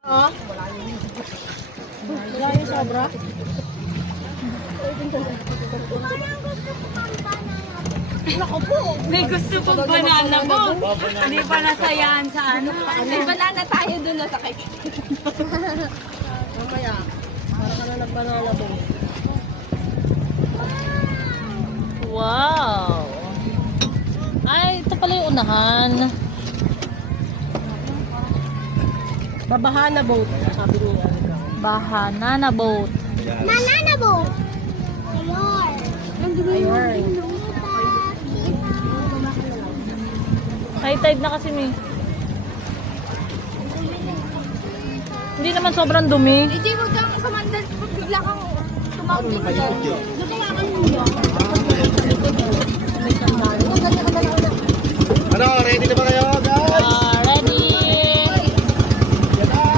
Ah? Wala yung sobra? Naku po. May gusto pong banana mo. Hindi pa nasayaan sa ano. May banana tayo dun na sa kay. Mamaya. Para ka na nagbanana po. Wow! Ay, ito pala yung unahan. Babahana boat. Sabi niya. Banana boat. Banana boat. Ayun. High tide na kasi may. Hindi naman sobrang dumi. Hindi mo kang sumandal pag bigla kang tumawag dyan. Ano, ready na ba kayo?